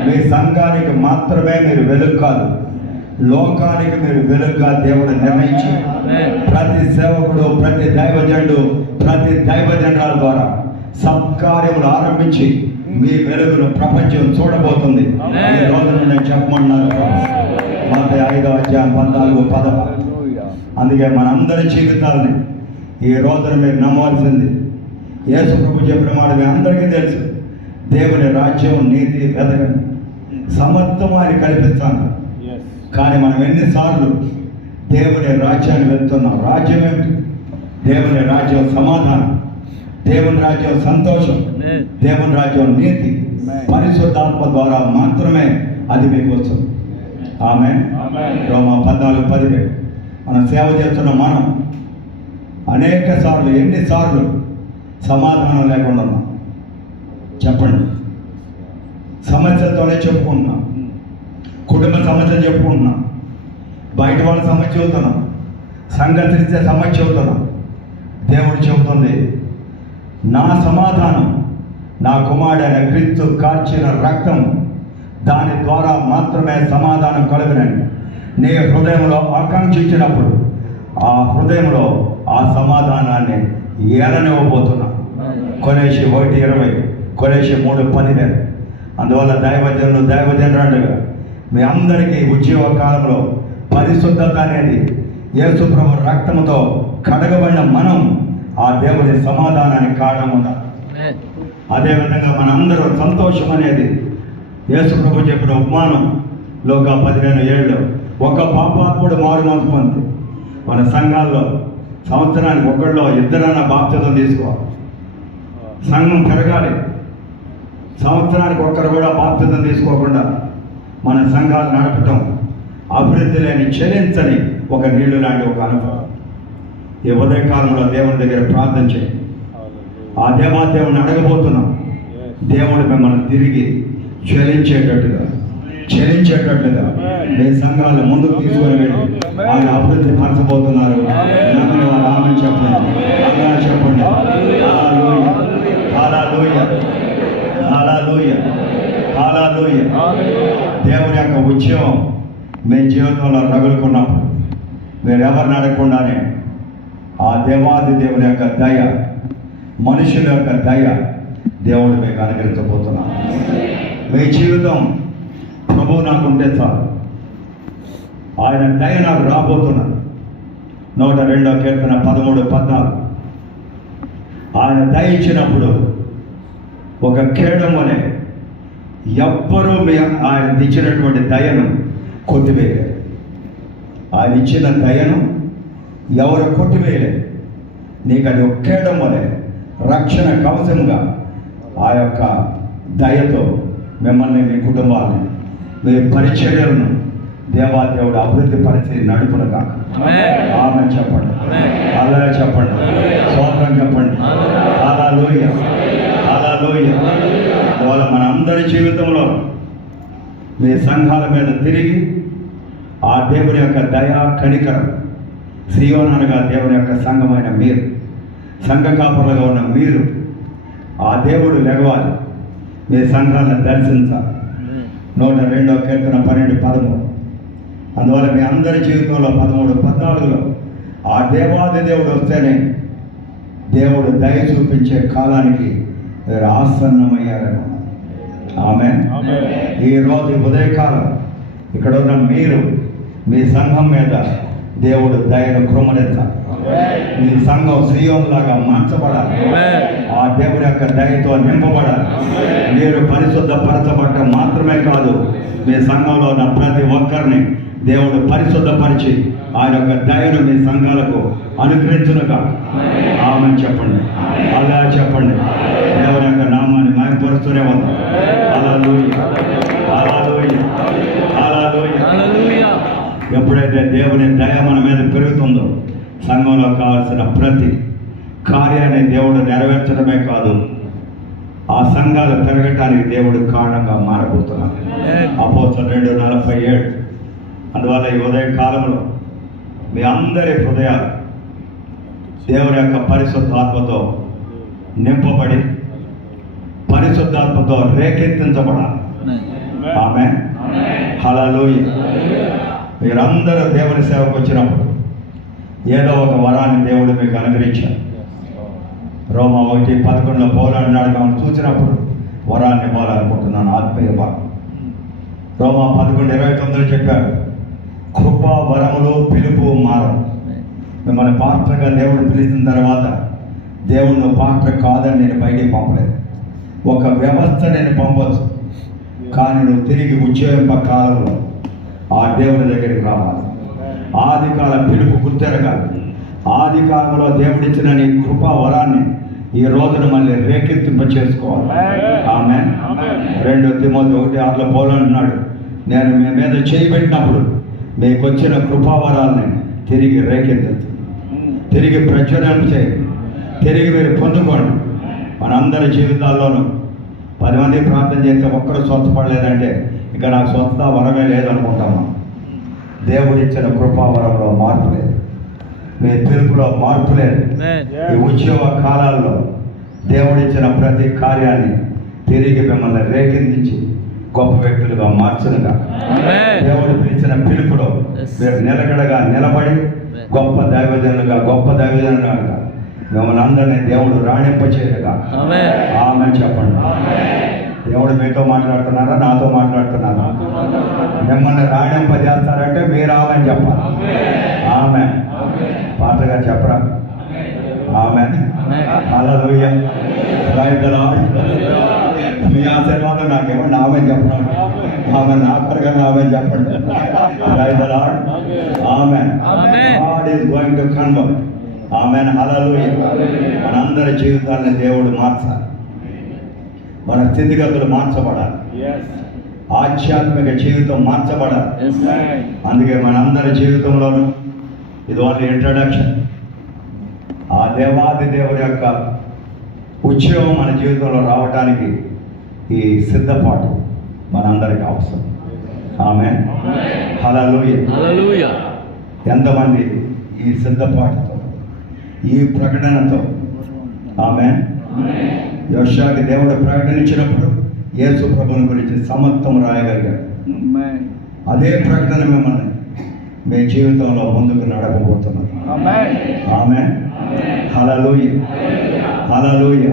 మీ సంఘానికి మాత్రమే మీరు వెలుగు కాదు, లోకానికి మీరు వెలుగుగా దేవుడు నిర్ణయించి ప్రతి సేవకుడు, ప్రతి దైవజనుల ద్వారా సత్కార్యములు ఆరంభించి మీ వెలుగును ప్రపంచం చూడబోతుంది. ఈ రోజున నేను చెప్పమన్నారు మత్తయి 5వ అధ్యాయం 14-16. అందుకే మనందరి జీవితాలని ఈ రోజున మీరు నమ్మవలసింది. యేసు ప్రభు చెప్పిన మాట మీ అందరికీ తెలుసు. దేవుని రాజ్యం, నీతి వెతకని, సమర్థం ఆయన కల్పిస్తాను. కానీ మనం ఎన్నిసార్లు దేవుని రాజ్యాన్ని వెళ్తున్నాం? రాజ్యం ఏమిటి? దేవుని రాజ్యం సమాధానం, దేవుని రాజ్యం సంతోషం, దేవుని రాజ్యం నీతి. పరిశుద్ధాత్మ ద్వారా మాత్రమే అది మీకు వస్తుంది. ఆమేన్. రోమా 14:17. మనం సేవ చేస్తున్న మనం అనేక సార్లు, ఎన్నిసార్లు సమాధానం లేకుండా ఉన్నాం చెప్పండి? సమస్యలతోనే చెప్పుకుంటున్నాం, కుటుంబ సమస్యలు చెప్పుకుంటున్నాం, బయట వాళ్ళ సమస్య చెబుతున్నాం, సంఘటించే సమస్య చెబుతున్నాం. దేవుడు చెబుతుంది, నా సమాధానం నా కుమారుడైన క్రీస్తు కార్చిన రక్తం, దాని ద్వారా మాత్రమే సమాధానం కలుగునని నీ హృదయంలో ఆకాంక్షించినప్పుడు ఆ హృదయంలో ఆ సమాధానాన్ని ఏలనివ్వబోతున్నా. కొలెషి 1:20, కొలెషి 3:15. అందువల్ల దైవజనులుగా మీ అందరికీ ఉద్యోగ కాలంలో పరిశుద్ధత అనేది యేసు ప్రభు రక్తంతో కడగబడిన మనం ఆ దేవుని సమాధానానికి కారణం ఉండాలి. అదేవిధంగా మనందరూ సంతోషం అనేది యేసు ప్రభు చెప్పిన ఉపమానం లోకా 15:7. ఒక పాపాత్ముడు మారు మనసు పొంది, మన సంఘాల్లో సంవత్సరానికి ఒకళ్ళో ఇద్దరన్నా బాప్తిజం తీసుకోవాలి. సంఘం పెరగాలి. సంవత్సరానికి ఒక్కరు కూడా బాప్తిజం తీసుకోకుండా మన సంఘాలు నడపటం అభివృద్ధి లేని, చెలించని ఒక నీళ్లు లాంటి ఒక అనుభవం. ఈ ఉదయకాలంలో దేవుని దగ్గర ప్రార్థన చేయండి. ఆ దేవాదేవుని అడగబోతున్నాం. దేవుడు మిమ్మల్ని తిరిగి చెలించేటట్టుగా మీ సంఘాలు ముందుకు తీసుకొని వెళ్ళి ఆయన అభివృద్ధి పరచబోతున్నారు. నమ్మని వారు ఆమె చెప్పండి, అలా చెప్పండి. హల్లెలూయా. దేవుని యొక్క ఉద్యమం మీ జీవితంలో రగులుకున్నప్పుడు మీరెవరిని అడగకుండానే ఆ దేవాది దేవుని యొక్క దయ, మనుషుల యొక్క దయ దేవుడు మీకు అనుగ్రహించబోతున్నాడు. మీ జీవితం ప్రభువు నాకుంటే చాలు, ఆయన దయ నాకు రాబోతున్నది. 102వ కీర్తన 13-14. ఆయన దయ ఇచ్చినప్పుడు ఒక కేడం అనే ఎవ్వరూ ఆయన ఇచ్చినటువంటి దయను కొట్టివేయలేదు. ఆయన ఇచ్చిన దయను ఎవరు కొట్టివేయలేదు. నీకు అది ఒక కేడం అనే రక్షణ కవచంగా ఆ యొక్క దయతో మిమ్మల్ని, మీ కుటుంబాన్ని, మీ పరిచర్యలను దేవాదేవుడు అభివృద్ధి పరిచి నడుపును కాక. ఆమె చెప్పండి, అలా చెప్పండి, స్తోత్రం చెప్పండి. హల్లెలూయా. అందువల్ల మన అందరి జీవితంలో మీ సంఘాల మీద తిరిగి ఆ దేవుని యొక్క దయా కనికరం, సీయోను అనగా దేవుని యొక్క సంఘమైన మీరు, సంఘ కాపురులుగా ఉన్న మీరు, ఆ దేవుడు లెగవాలి, మీ సంఘాలను దర్శించాలి. 102వ కీర్తన 12-13. అందువల్ల మీ అందరి జీవితంలో 13-14లో ఆ దేవాది దేవుడు వస్తేనే దేవుడు దయ చూపించే కాలానికి మీరు ఆసన్నమయ్యారని. ఆమేన్. ఈరోజు ఉదయకాలం ఇక్కడ ఉన్న మీరు, మీ సంఘం మీద దేవుడు దయను కృమ్మరించాలి. మీ సంఘం శ్రీయోనులాగా మార్చబడాలి. ఆ దేవుడి యొక్క దయతో నింపబడాలి. మీరు పరిశుద్ధ పరచబడటం మాత్రమే కాదు, మీ సంఘంలో ఉన్న ప్రతి ఒక్కరిని దేవుడు పరిశుద్ధపరిచి ఆయన యొక్క దయను మీ సంఘాలకు అనుగ్రహించునుగా. ఆమేన్ చెప్పండి, అలా చెప్పండి. దేవుని యొక్క నామాన్ని మహిమపరుస్తూనే ఉన్నాం. హల్లెలూయా, హల్లెలూయా, హల్లెలూయా. ఎప్పుడైతే దేవుని దయ మన మీద పెరుగుతుందో సంఘంలో కావాల్సిన ప్రతి కార్యాన్ని దేవుడు నెరవేర్చడమే కాదు, ఆ సంఘాలు పెరగటానికి దేవుడు కారణంగా మారబోతున్నాడు. అపోస్తలులు 2:47. అందువల్ల ఈ ఉదయ కాలంలో మీ అందరి హృదయాలు దేవుని యొక్క పరిశుద్ధాత్మతో నింపబడి పరిశుద్ధాత్మతో రేకెత్తించబడాలి. ఆమేన్, హల్లెలూయా. మీరందరూ దేవుని సేవకు వచ్చినప్పుడు ఏదో ఒక వరాన్ని దేవుడు మీకు అనుగ్రహించారు. రోమా 1:11 పౌలు అన్నాడు, మనం చూసినప్పుడు వరాన్ని ఇవ్వాలనుకుంటున్నాను, ఆత్మీయ భాగం. రోమా 11:29 చెప్పాడు, కృపా వరములు పిలుపు మారం. మిమ్మల్ని పాత్రగా దేవుడు పిలిచిన తర్వాత దేవుడు పాత్ర కాదని నేను బయటికి పంపలేదు. ఒక వ్యవస్థ నేను పంపవచ్చు, కానీ నువ్వు తిరిగి ఉద్యోగ కాలంలో ఆ దేవుని దగ్గరికి రావాలి. ఆది కాల పిలుపు గుర్తెరగాలి. ఆది కాలంలో దేవుడిచ్చిన నీ కృపా వరాన్ని ఈ రోజున మళ్ళీ రేకెత్తింప చేసుకోవాలి. ఆమేన్. 2 తిమోతి 1:6 పౌలు అంటున్నాడు, నేను మీ మీద చేయబెట్టినప్పుడు మీకు వచ్చిన కృపావరాల్ని తిరిగి రేకెత్తించు, తిరిగి ప్రచురణ చేయండి, తిరిగి మీరు పొందుకోండి. మనందరి జీవితాల్లోనూ 10 మంది ప్రార్థన చేస్తే ఒక్కరు స్వస్థపడలేదంటే ఇక నాకు స్వస్థత వరమే లేదనుకుంటామా? దేవుడిచ్చిన కృపావరంలో మార్పు లేదు, మీ పిలుపులో మార్పు లేదు. ఈ ఉద్యోగ కాలాల్లో దేవుడిచ్చిన ప్రతి కార్యాన్ని తిరిగి మిమ్మల్ని రేకెత్తించి గొప్ప వ్యక్తులుగా మార్చునుగా. దేవుడు పిలిచిన పిలుపులో మీరు నిలకడగా నిలబడి గొప్ప దైవజనులుగా మిమ్మల్ని అందరినీ దేవుడు రాణింపచేయగా. ఆమేన్ చెప్పండి. దేవుడు మీతో మాట్లాడుతున్నారా, నాతో మాట్లాడుతున్నారా? మిమ్మల్ని రాణింపజేస్తారంటే మీరు ఆమెన్ చెప్పాలి. ఆమేన్. పాటగా చెప్పరా? ఆమేన్, హల్లెలూయా, ప్రైజ్ ది లార్డ్. మీ ఆశీర్వాదం నాకేమన్నా ఆమేన్ చెప్పండి. ఆమేన్, నా పరంగా ఆమేన్ చెప్పండి. Praise the Lord. ఆమేన్. God is going to convert. ఆమేన్, హల్లెలూయా. మనందరి జీవితాన్ని దేవుడు మార్చాలి, మన స్థితిగతులు మార్చబడాలి, ఆధ్యాత్మిక జీవితం మార్చబడాలి. అందుకే మనందరి జీవితంలోనూ ఇది ఓన్లీ ఇంట్రడక్షన్. ఆ దేవాది దేవుడి యొక్క ఉద్యోగం మన జీవితంలో రావడానికి ఈ సిద్ధపాటు మనందరికీ అవసరం. ఆమేన్, హల్లెలూయా. ఎంతమంది ఈ సిద్ధపాటుతో, ఈ ప్రకటనతో, ఆమేన్, యోషువకి దేవుడు ప్రకటించినప్పుడు యేసు ప్రభువుని గురించి సమస్తం రాయగలిగాడు. అదే ప్రకటన మిమ్మల్ని మీ జీవితంలో ముందుకు నడపబోతున్నారు. ఆమేన్, హల్లెలూయా, హల్లెలూయా.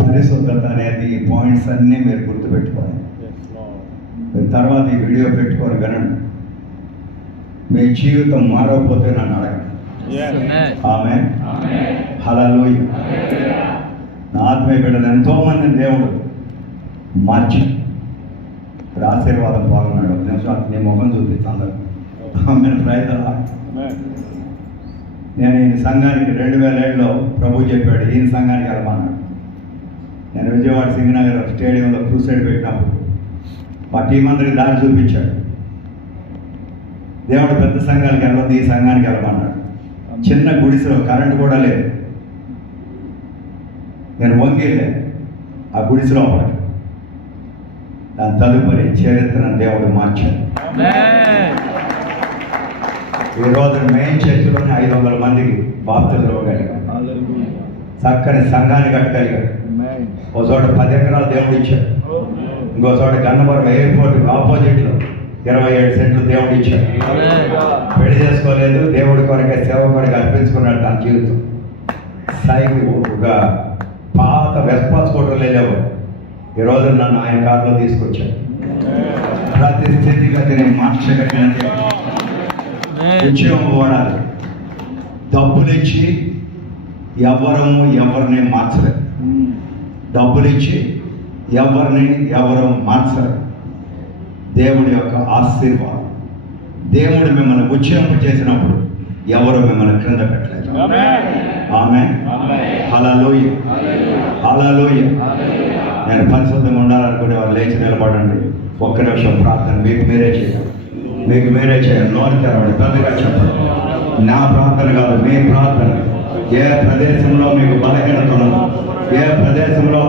పరిశుద్ధత అనేది ఈ పాయింట్స్ అన్నీ మీరు గుర్తుపెట్టుకోవాలి. మీరు తర్వాత ఈ వీడియో పెట్టుకొని వినండి. మీ జీవితం మారకపోతే నన్ను అడగండి. ఆమేన్, హల్లెలూయా. నా ఆత్మీయ బిడ్డలు ఎంతో మందిని దేవుడు మార్చి ఇప్పుడు ఆశీర్వాదం పాల్గొన్నాడు. ఒక నిమిషం నీ ముఖం చూపిస్తాను. ఆమేన్, ప్రైజ్ ది లార్డ్. నేను ఈ సంఘానికి 2007లో ప్రభు చెప్పాడు, ఈ సంఘానికి వెళ్ళమన్నాడు. నేను విజయవాడ సింగనగర్ స్టేడియంలో క్రూసైడ్ పెట్టినప్పుడు మా టీం అందరికి దారి చూపించాడు. దేవుడు పెద్ద సంఘానికి వెళ్ళవద్దు, ఈ సంఘానికి వెళ్ళమన్నాడు. చిన్న గుడిసెలో కరెంట్ కూడా లేదు. నేను వంగిలే ఆ గుడిసెలో పడి దాని తదుపరి చరిత్రను దేవుడు మార్చాడు. ఈరోజు మెయిన్ చర్చిలోనే 500 మందికి బాప్తిజం ఇవ్వగలిగాడు. చక్కని సంఘాన్ని కట్టగలిగాడు. ఒక చోట 10 ఎకరాలు దేవుడు ఇచ్చాడు. ఇంకో చోట గన్నవరం ఎయిర్పోర్ట్ ఆపోజిట్లో 27 సెంట్లు దేవుడు ఇచ్చాడు. పెళ్లి చేసుకోలేదు, దేవుడి కొరకే సేవ కొరకు అర్పించుకున్నాడు తన జీవితం. సైకి ఒక పాత వెస్పా స్కూటర్లు వెళ్ళేవాడు. ఈరోజు నన్ను ఆయన కారులో తీసుకొచ్చాడు. ప్రతి స్థితిగతిని మార్చగలిగినది ఉద్యోగం వాడాలి. డబ్బులిచ్చి ఎవరిని మార్చలేదు. డబ్బులిచ్చి ఎవరిని ఎవరు మార్చరు. దేవుడి యొక్క ఆశీర్వాదం. దేవుడు మిమ్మల్ని ఉజ్జయింప చేసినప్పుడు ఎవరు మిమ్మల్ని క్రింద పెట్టలేదు. ఆమేన్. హల్లెలూయా. హల్లెలూయా. నేను పరిశుద్ధంగా ఉండాలనుకునే వాళ్ళు లేచి నిలబడండి. ఒక్క నిమిషం ప్రార్థన మీకు మీరే చేయండి. నోరు తెరవండి, పెద్దగా చెప్పండి. నా ప్రార్థన కాదు, మీ ప్రార్థన. ఏ ప్రదేశంలో మీకు బలహీనత ఉన్నదో, ఏ ప్రదేశంలో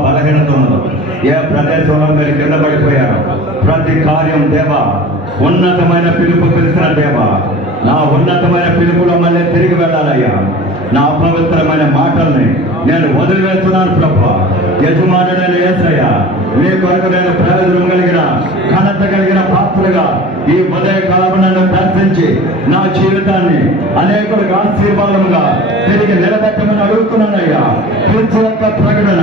ఏ ప్రదేశంలో మీరు కింద పడిపోయారో ప్రతి కార్యం దేవా, ఉన్నతమైన పిలుపు పిలిచిన దేవా, నా ఉన్నతమైన పిలుపులో మళ్ళీ తిరిగి వెళ్ళాలయ్యా. నా అపవిత్రమైన మాటల్ని నేను వదిలివేస్తున్నాను ప్రభువా. యజమానుడైన యేసయ్య, నీ కొరకు నేను ప్రయోజనం కలిగిన ఘనత కలిగిన పాత్రగా ఈ ఉదయ కాలం నన్ను దర్శించి నా జీవితాన్ని అనేకులకు ఆశీర్వాదంగా తిరిగి నిలబెట్టమని అడుగుతున్నానయ్యా. క్రీస్తు యొక్క ప్రకటన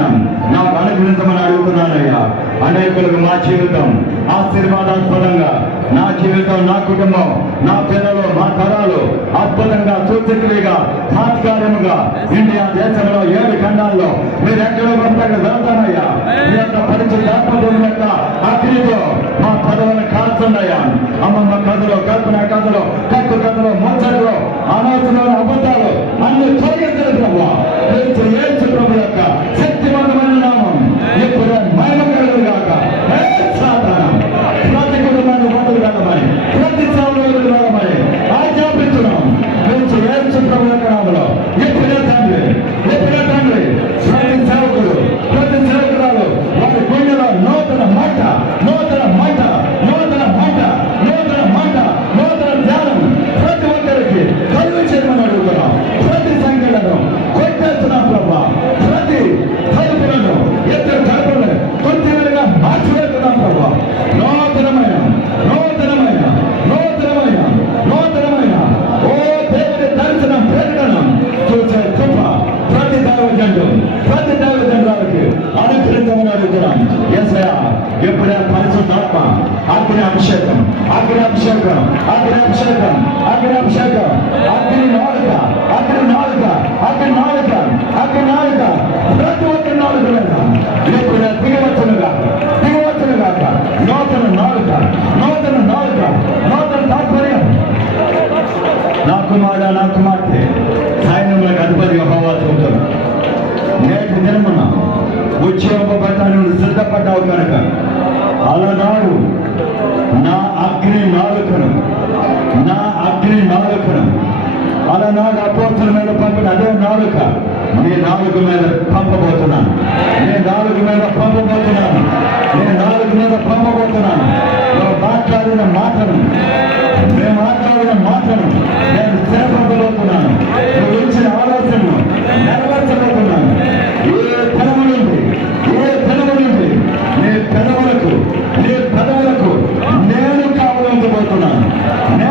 నాకు అనుగ్రహించమని అడుగుతున్నానయ్యా. అనేకులకు మా జీవితం ఆశీర్వాదాస్పదంగా, నా జీవితం, నా కుటుంబం, నా పిల్లలు, మా తరాలు అద్భుతంగా, సూచకులుగా, సాత్కార్యముగా ఇండియా దేశంలో 7 ఖండాల్లో మీరు ఎక్కడో అక్కడ వెళ్తానయ్యా. మీ యొక్క పరిశుద్ధాత్మదేవుని యొక్క అగ్నితో మా పదవులను కాల్చున్నాయా. అమ్మమ్మ కథలో, కల్పన కథలో, కక్కు కథలో, ముచ్చటలో, అనవసరమైన అబద్ధాలు అన్ని తొలగించడం ప్రభువా. యేసు ప్రభు యొక్క శక్తివంతమైన నామం ఇప్పుడు మహిమ కలుగును గాక. ప్రతి కుటుంబాన్ని మొదలు వెళ్ళమని, ప్రతి సేవలు వెళ్ళమని ఆజ్ఞాపించున్నాం. యేసు ప్రభు యొక్క నామములో ఎప్పుడే తండ్రి ప్రతి సేవకుడు, ప్రతి సేవకురాలు వారి గుండెలో నూతన మాట ధ్యానం ప్రతి ఒక్కరికి కలుగు చేయమని అడుగుతున్నాం. ప్రతి సంఖ్యలను కొట్టేస్తున్నాం ప్రభావ. ప్రతి తలుపులను ఇద్దరు తలుపులను కొద్దిగా మార్చివేస్తున్నాం ప్రభావ. నూతనమైన ఓ దేవుని దర్శనం ప్రకటన చూసే కృప ప్రతి దైవజనులకి అనుగ్రహించమని అడుగుతున్నాం. యేసయ్యా, ఎప్పుడే పరిశుద్ధాత్మ అగ్ని అభిషేకం అగ్ని నాలుక ప్రతి ఒక్క నాలుగులైన ఎప్పుడే దిగవచ్చునుగా నూతన నాలుక తాత్పర్యం. నా కుమార్తె సైన్యములకు అధిపతి యెహోవా చెబుతున్నా, నేటి దినమున ఉజ్జయింపబడటానికి సిద్ధపడ్డావు కనుక అలనాడు నా అగ్ని నాలుకను అలనాడు అపోస్తుల మీద పంపిన అదే నాలుక నీ నాలుక మీద పంపబోతున్నాను. నువ్వు మాట్లాడిన మాటను నేను స్థిరపరచబోతున్నాను. నువ్వు ఇచ్చిన ఆలోచనను నెరవేర్చబోతున్నాను. ఏ దినము నుండి నీ పెదవులకు నేను కావలించబోతున్నాను. నా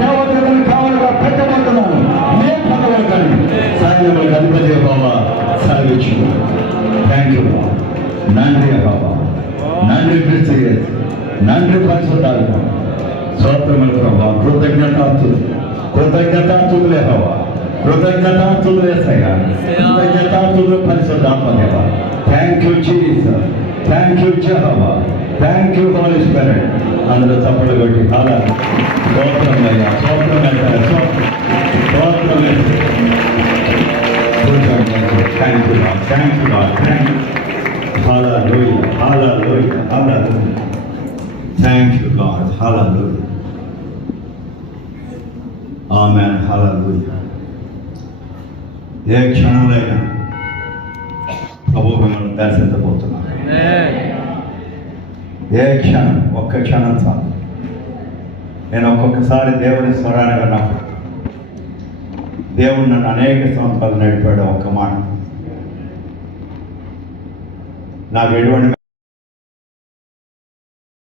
దేవతలను కావలుగా పెట్టబోతున్నాను. నీ పెదవులకని సైన్యములకు అధిపతి యెహోవా సెలవిచ్చు. థ్యాంక్ యూ బాబా. నంది బాబా, నంది క్రీస్తు యేసు, నంది పరిశుద్ధాత్మ. స్తోత్రములు ప్రభా. కృతజ్ఞతాస్తుతులు యెహోవా, కృతజ్ఞతాస్తుతులు యేసయ్యా, కృతజ్ఞతాస్తుతులు పరిశుద్ధాత్మ దేవా. Thank you Jesus, thank you యెహోవా, థ్యాంక్ యూ హోలీ స్పిరిట్. అందులో చప్పట్లు కొట్టి అలా స్తోత్రం అయ్యా, స్తోత్రం అంటారు, స్తోత్రం. Thank you Lord, thank you Lord, thank you. హల్లెలూయా, హల్లెలూయా, హల్లెలూయా. థ్యాంక్ యూ లార్డ్, హల్లెలూయా. ఆమేన్, హల్లెలూయా. ఏ క్షణంలోనైనా ప్రభు మిమ్మల్ని దర్శించబోతున్నాను. ఏ క్షణం, ఒక్క క్షణం చాలు. నేను ఒక్కొక్కసారి దేవుని స్వరాన్ని విన్నప్పుడు దేవుడు నన్ను అనేక సంవత్సరాలు నడిపాడు. ఒక్క మాట, నాకు ఎటువంటి